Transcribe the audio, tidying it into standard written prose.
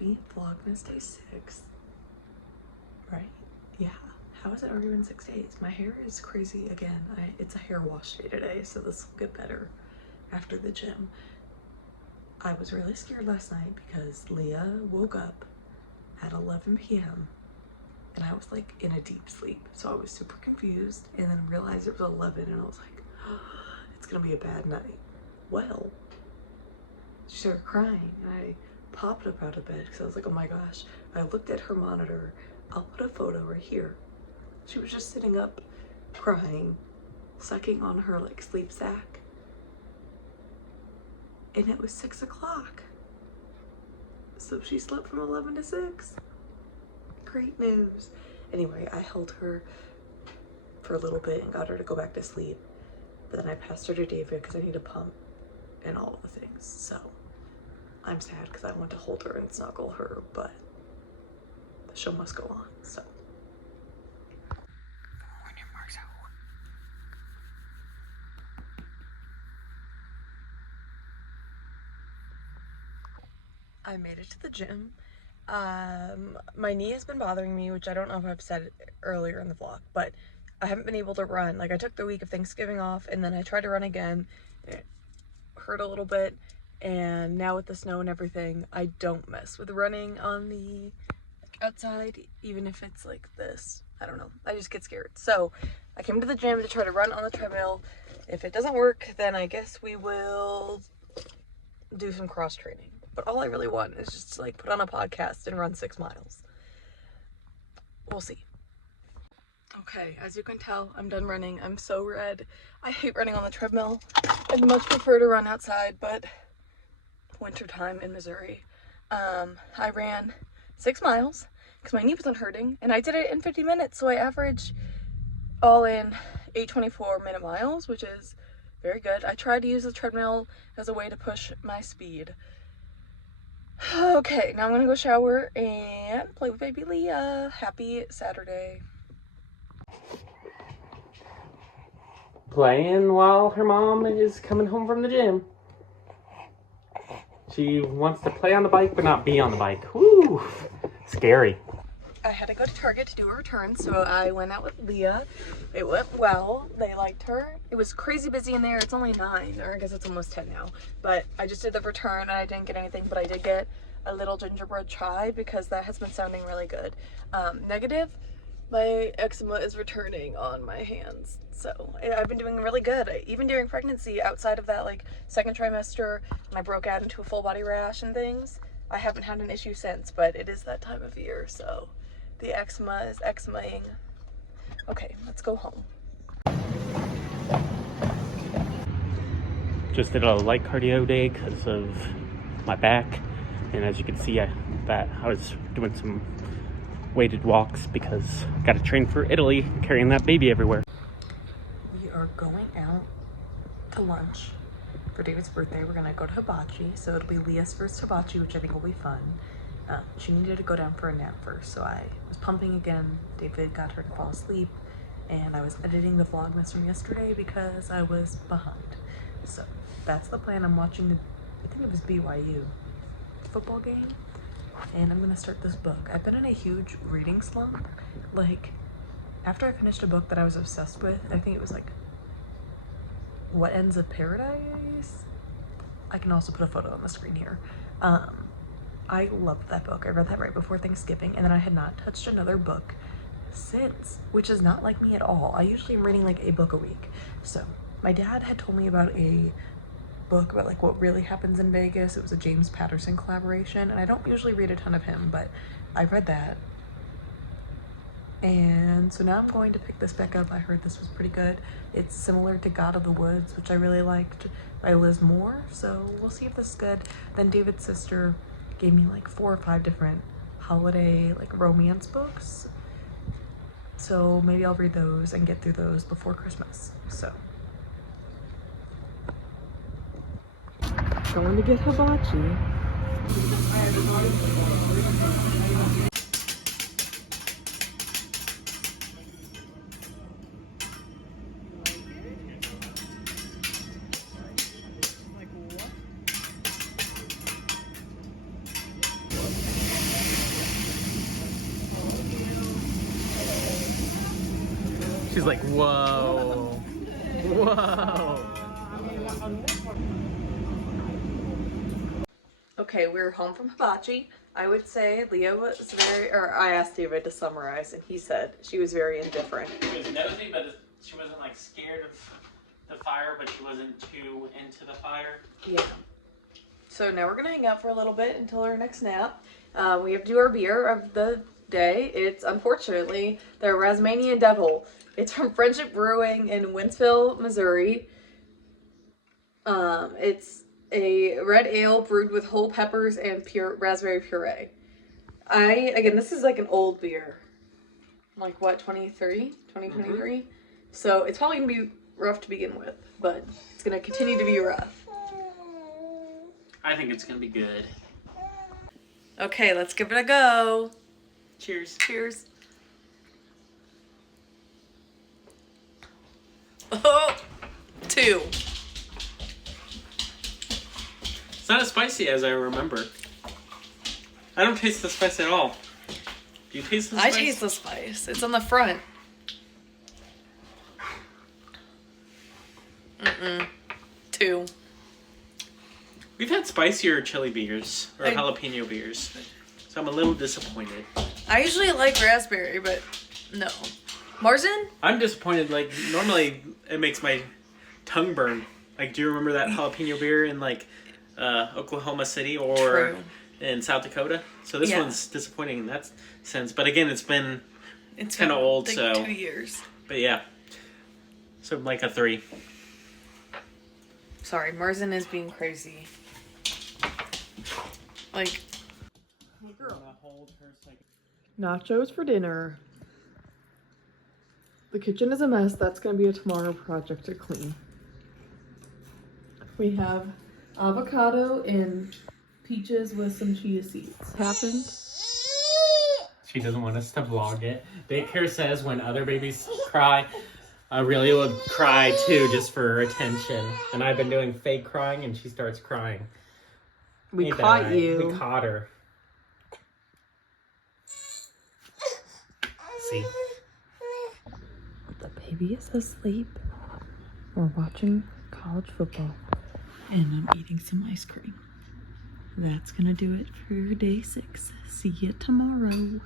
happy Vlogmas day 6. Right? Yeah. How has it already been 6 days? My hair is crazy again. It's a hair wash day today, so this will get better after the gym. I was really scared last night because Leah woke up at 11 p.m. and I was like in a deep sleep. So I was super confused and then realized it was 11 and I was like, oh, it's gonna be a bad night. Well, she started crying and I popped up out of bed because I was like, oh my gosh. I looked at her monitor. I'll put a photo right here. She was just sitting up crying, sucking on her like sleep sack. And it was 6 o'clock. So she slept from 11 to 6. Great news. Anyway, I held her for a little bit and got her to go back to sleep. But then I passed her to David because I need a pump and all the things. So I'm sad because I want to hold her and snuggle her, but the show must go on, so. I made it to the gym. My knee has been bothering me, which I don't know if I've said earlier in the vlog, but I haven't been able to run. Like, I took the week of Thanksgiving off and then I tried to run again. It hurt a little bit, and now with the snow and everything, I don't mess with running on the outside, even if it's like this. I don't know, I just get scared. So I came to the gym to try to run on the treadmill. If it doesn't work, then I guess we will do some cross training. But all I really want is just to like put on a podcast and run 6 miles. We'll see. Okay, as you can tell, I'm done running. I'm so red. I hate running on the treadmill. I'd much prefer to run outside, but wintertime in Missouri. I ran 6 miles because my knee wasn't hurting, and I did it in 50 minutes, so I averaged all in 8:24 minute miles, which is very good. I tried to use the treadmill as a way to push my speed. Okay, now I'm gonna go shower and play with baby Leah. Happy Saturday. Playing while her mom is coming home from the gym. She wants to play on the bike, but not be on the bike. Woo! Scary. I had to go to Target to do a return, so I went out with Leah. It went well. They liked her. It was crazy busy in there. It's only 9, or I guess it's almost 10 now. But I just did the return and I didn't get anything, but I did get a little gingerbread chai because that has been sounding really good. Negative, my eczema is returning on my hands. So I've been doing really good. Even during pregnancy, outside of that like 2nd trimester, and I broke out into a full body rash and things, I haven't had an issue since, but it is that time of year, so the eczema is eczemaing. Okay, let's go home. Just did a light cardio day because of my back, and as you can see, I was doing some weighted walks because I got to train for Italy, carrying that baby everywhere. We are going out to lunch for David's birthday. We're gonna go to Hibachi, so it'll be Leah's first Hibachi, which I think will be fun. She needed to go down for a nap first, so I was pumping again. David got her to fall asleep, and I was editing the Vlogmas from yesterday because I was behind. So that's the plan. I'm watching I think it was BYU football game, and I'm gonna start this book. I've been in a huge reading slump. Like, after I finished a book that I was obsessed with, I think it was like What Ends of Paradise? I can also put a photo on the screen here. I loved that book. I read that right before Thanksgiving, and then I had not touched another book since, which is not like me at all. I usually am reading like a book a week. So my dad had told me about a book about like what really happens in Vegas. It was a James Patterson collaboration, and I don't usually read a ton of him, but I read that. And so now I'm going to pick this back up. I heard this was pretty good. It's similar to God of the Woods, which I really liked, by Liz Moore. So we'll see if this is good. Then David's sister gave me like 4 or 5 different holiday like romance books. So maybe I'll read those and get through those before Christmas. So going to get hibachi. She's like, whoa. Whoa. Okay, we're home from Hibachi. I would say Leo was very, or I asked David to summarize, and he said she was very indifferent. She was nosy, but she wasn't like scared of the fire, but she wasn't too into the fire. Yeah. So now we're gonna hang out for a little bit until our next nap. We have to do our beer of the day. It's unfortunately the Rasmanian Devil. It's from Friendship Brewing in Wentzville, Missouri. It's a red ale brewed with whole peppers and pure raspberry puree. Again, this is like an old beer. Like what, 2023? Mm-hmm. So it's probably gonna be rough to begin with, but it's gonna continue to be rough. I think it's gonna be good. Okay, let's give it a go. Cheers. Cheers. Oh, 2. It's not as spicy as I remember. I don't taste the spice at all. Do you taste the spice? I taste the spice. It's on the front. 2. We've had spicier chili beers or jalapeno beers, so I'm a little disappointed. I usually like raspberry, but no. Marzen? I'm disappointed. Like normally, it makes my tongue burn. Like, do you remember that jalapeno beer in like Oklahoma City or in South Dakota? So this one's disappointing in that sense. But again, it's kind of old, like so 2 years. But yeah, so like a 3. Sorry, Marzen is being crazy. Like, nachos for dinner. The kitchen is a mess. That's going to be a tomorrow project to clean. We have avocado and peaches with some chia seeds. Happened. She doesn't want us to vlog it. Daycare says when other babies cry, Aurelia would cry too, just for attention. And I've been doing fake crying, and she starts crying. We caught you. We caught her. See? The baby is asleep. We're watching college football. And I'm eating some ice cream. That's gonna do it for day 6. See you tomorrow.